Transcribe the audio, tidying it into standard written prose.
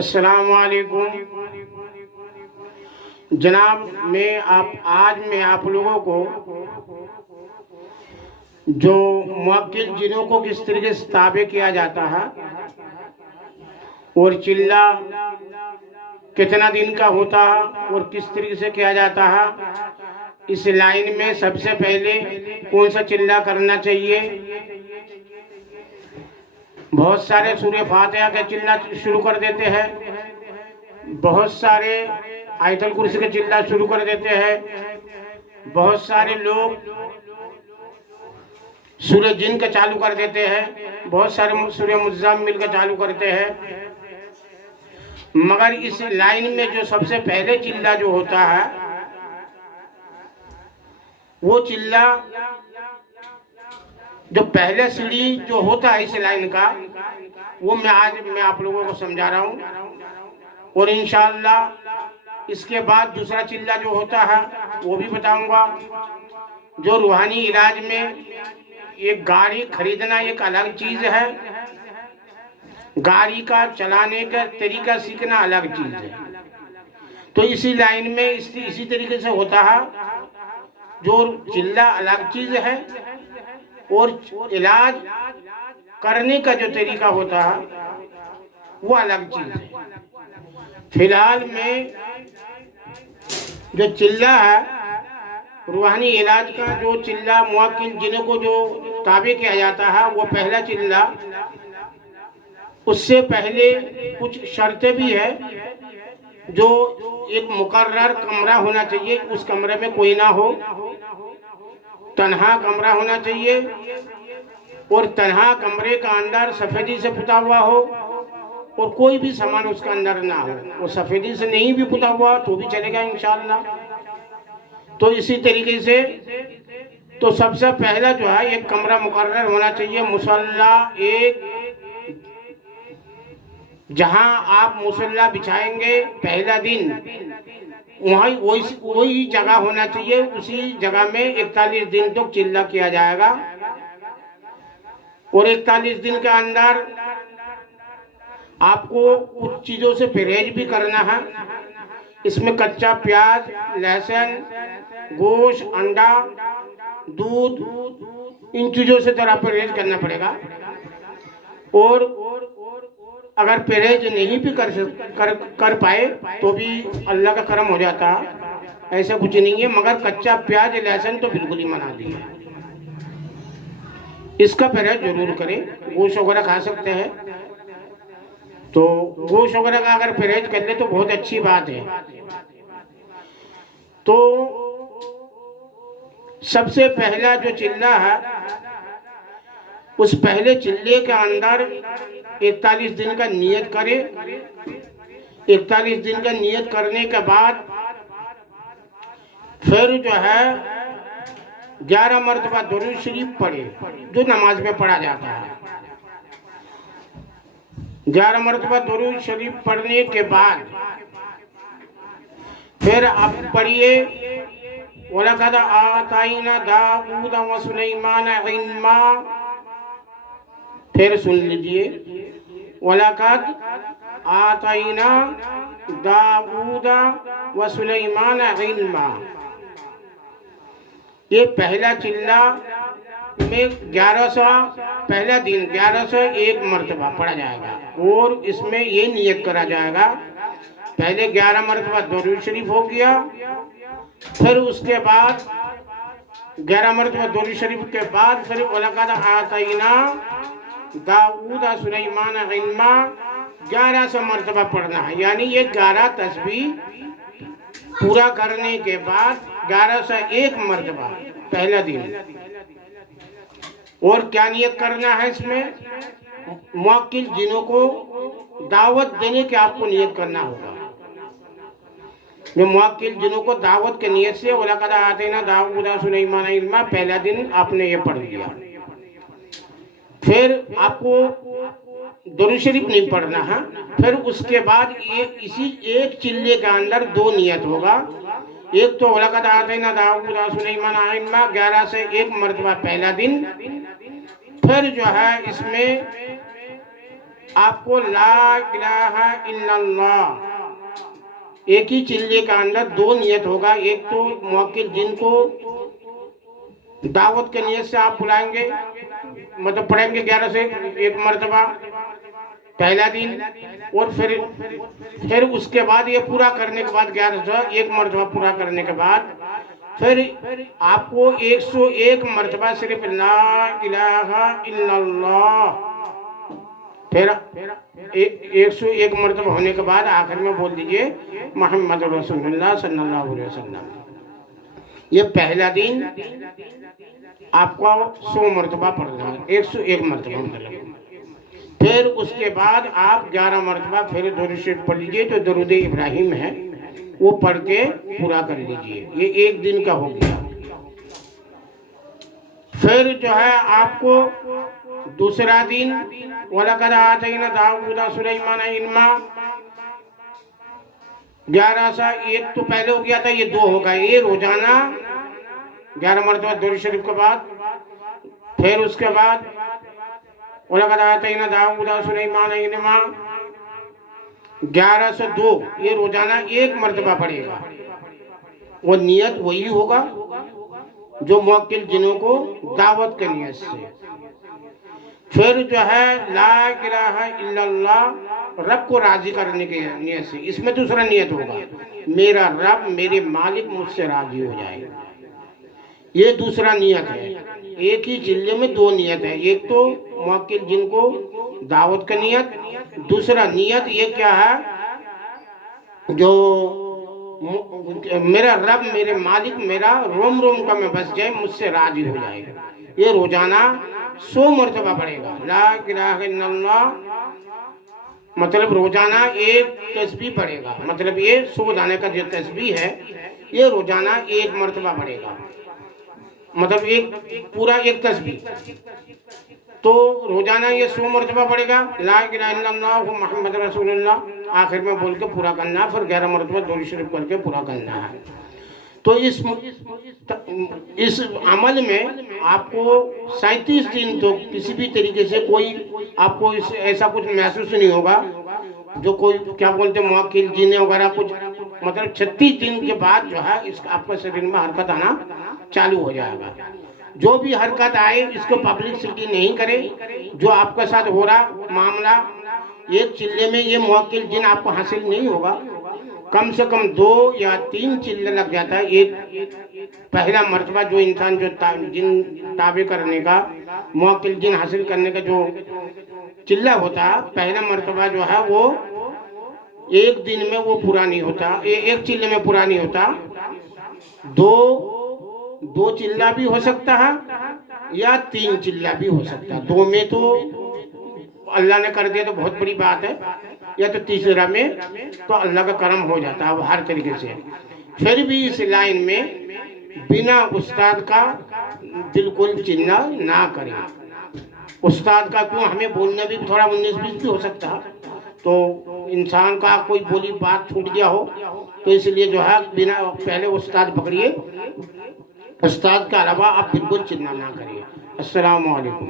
अस्सलाम वालेकुम जनाब। मैं आप लोगों को जो मुवक्किल जिनों को किस तरीके से ताबे किया जाता है और चिल्ला कितना दिन का होता है और किस तरीके से किया जाता है, इस लाइन में सबसे पहले कौन सा चिल्ला करना चाहिए। बहुत सारे सूर्य फातिहा का चिल्ला शुरू कर देते हैं, बहुत सारे आयतल कुर्सी का चिल्ला शुरू कर देते हैं, बहुत सारे लोग सूर्य जिन का चालू कर देते हैं, बहुत सारे सूर्य मुज़्ज़म्मिल का चालू करते हैं। मगर इस लाइन में जो सबसे पहले चिल्ला जो होता है वो चिल्ला जो पहले सीढ़ी जो होता है इस लाइन का वो मैं आप लोगों को समझा रहा हूँ और इंशाअल्लाह इसके बाद दूसरा चिल्ला जो होता है वो भी बताऊंगा। जो रूहानी इलाज में एक गाड़ी खरीदना एक अलग चीज़ है, गाड़ी का चलाने का तरीका सीखना अलग चीज़ है। तो इसी लाइन में इसी तरीके से होता है। जो चिल्ला अलग चीज़ है और इलाज करने का जो तरीका होता है वो अलग चीज़ है। फिलहाल में जो चिल्ला है रूहानी इलाज का, जो चिल्ला मुवक्किल जिन्हों को जो ताबे किया जाता है वो पहला चिल्ला। उससे पहले कुछ शर्तें भी है। जो एक मुकर्रर कमरा होना चाहिए, उस कमरे में कोई ना हो, तन्हा कमरा होना चाहिए और तन्हा कमरे का अंदर सफ़ेदी से पुता हुआ हो और कोई भी सामान उसका अंदर ना हो। वो सफ़ेदी से नहीं भी पुता हुआ तो भी चलेगा इंशाअल्लाह। तो इसी तरीके से तो सबसे पहला जो है एक कमरा मुकर्रर होना चाहिए, मुसल्ला एक, जहां आप मुसल्ला बिछाएंगे पहला दिन वही जगह होना चाहिए। उसी जगह में 41 दिन तक चिल्ला किया जाएगा और 41 दिन के अंदर आपको कुछ चीज़ों से परहेज भी करना है। इसमें कच्चा प्याज, लहसुन, गोश्त, अंडा, दूध, इन चीज़ों से थोड़ा परहेज करना पड़ेगा। और अगर परहेज नहीं भी कर पाए तो भी अल्लाह का करम हो जाता है, ऐसा कुछ नहीं है। मगर कच्चा प्याज, लहसुन तो बिल्कुल ही मना दिया है, इसका परहेज जरूर करें। गोश्त वगैरह खा सकते हैं तो गोश्त वगैरह का अगर परहेज कर ले तो बहुत अच्छी बात है। तो सबसे पहला जो चिल्ला है उस पहले चिल्ले के अंदर 41 दिन का नियत करे। 41 दिन का नियत करने के बाद फिर जो है 11 मरतबा दुरूद शरीफ पढ़े, जो नमाज में पढ़ा जाता है। 11 मरतबा दुरूद शरीफ पढ़ने के बाद फिर आप पढ़िए वलक़द आतैना दाऊद व सुलैमान इल्मा। फिर सुन लीजिए वलक़द आतैना दाऊद व सुलैमान इल्मा। ये पहला चिल्ला में 1100 पहला दिन 1101 मरतबा पढ़ा जाएगा और इसमें ये नियत करा जाएगा। पहले 11 मरतबा दुरूद शरीफ हो गया, फिर उसके बाद 11 मरतबा दुरूद शरीफ के बाद फिर वलक़द आतैना दाऊद सुलैमान इल्मा 1100 मरतबा पढ़ना है। यानी ये 11 तस्बीह पूरा करने के बाद 1101 मरतबा पहला दिन। और क्या नियत करना है इसमें, मुवक्किल जिनों को दावत देने की आपको नियत करना होगा। जो मुवक्किल जिनों को दावत के नियत से वलक़द आतैना दाऊद सुलैमान इल्मा पहला दिन आपने ये पढ़ लिया। फिर आपको दुरूद शरीफ नहीं पढ़ना है। फिर उसके बाद इसी एक चिल्ले के अंदर 2 नियत होगा। एक तो वलक़द आतैना दाऊद सुलैमान इल्मा 11 से 1 मरतबा पहला दिन। फिर जो है इसमें आपको ला इलाहा इल्लल्लाह एक ही चिल्ले का अंदर दो नियत होगा। एक तो मौकिल जिनको दावत के नियत से आप बुलाएंगे, मतलब पढ़ेंगे 11 से एक मर्तबा पहला दिन, और फिर उसके बाद ये पूरा करने के बाद 11 से एक मर्तबा पूरा करने के बाद फिर आपको 101 मर्तबा सिर्फ ला इलाहा इल्लल्लाह, फिर 101 मर्तबा होने के बाद आखिर में बोल दीजिए मोहम्मद रसूलुल्लाह सल्लल्लाहु अलैहि वसल्लम। ये पहला दिन आपको 100 मर्तबा पढ़ना है, 101 मर्तबा मतलब। फिर उसके बाद आप 11 मर्तबा फिर दुरूद शरीफ पढ़ लीजिए, जो दुरूद इब्राहिम है वो पढ़ के पूरा कर लीजिए। ये एक दिन का हो गया। फिर जो है आपको दूसरा दिन वलक़द आतैना दाऊद सुलैमान इल्मा, 11 सा एक तो पहले हो गया था, ये 2 होगा। ये रोजाना 11 मरतबा दुरूद शरीफ के बाद, फिर उसके बाद वलक़द आतैना दाऊद सुलैमान इल्मा 11 से 2, ये रोजाना 1 मरतबा पड़ेगा। वो नियत वही होगा जो मुवक्किल जिनों को दावत के नियत से। फिर जो है ला इलाहा इल्लल्लाह रब को राजी करने के नियत से। इसमें दूसरा नियत होगा, मेरा रब मेरे मालिक मुझसे राजी हो जाए। ये दूसरा नियत है। एक ही चिल्ले में 2 नियत है। एक तो मुवक्किल जिनको दावत का नियत, दूसरा नियत ये क्या है, जो मेरा रब मेरे मालिक मेरा रोम रोम का में बस जाए, मुझसे राजी हो जाए। ये रोजाना 100 मरतबा पड़ेगा। ला इलाहा इल्लल्लाह मतलब रोजाना 1 तस्बीह पड़ेगा, मतलब ये 100 दाने का जो तस्बीह है ये रोजाना 1 मरतबा पड़ेगा, मतलब पूरा 1 तस्बीह। तो रोजाना ये 100 मरतबा पड़ेगा। ला इलाहा इल्लल्लाह मुहम्मद रसूलुल्लाह आखिर में बोल के पूरा करना, फिर 11 मरतबा दुरूद शरीफ करके पूरा करना है। तो इस अमल में आपको 37 दिन तो किसी भी तरीके से कोई आपको ऐसा कुछ महसूस नहीं होगा, जो कोई क्या बोलते हैं मुवक्किल जिन्हें वगैरह कुछ, मतलब 36 दिन के बाद जो है इस आपके शरीर में हरकत आना चालू हो जाएगा। जो भी हरकत आए इसको पब्लिसिटी नहीं करे। जो आपके साथ हो रहा मामला एक चिल्ले में ये मुवक्किल जिन आपको हासिल नहीं होगा, कम से कम 2 या 3 चिल्ले लग जाता है। एक पहला मर्तबा जो इंसान जो जिन ताबे करने का मुवक्किल जिन हासिल करने का जो चिल्ला होता है, पहला मर्तबा जो है वो एक दिन में वो पूरा नहीं होता, एक चिल्ले में पूरा नहीं होता। 2 चिल्ला भी हो सकता है या 3 चिल्ला भी हो सकता है। 2 में तो अल्लाह ने कर दिया तो बहुत बड़ी बात है, या तो तीसरा में तो अल्लाह का करम हो जाता है हर तरीके से। फिर भी इस लाइन में बिना उस्ताद का बिल्कुल चिल्ला ना करें। उस्ताद का क्यों, हमें बोलने भी थोड़ा 19-20 भी हो सकता है, तो इंसान का कोई बोली बात छूट गया हो, तो इसलिए जो है बिना पहले उस्ताद पकड़िए, उस्ताद के अलावा आप बिल्कुल चिल्ला ना करिए। अस्सलाम वालेकुम।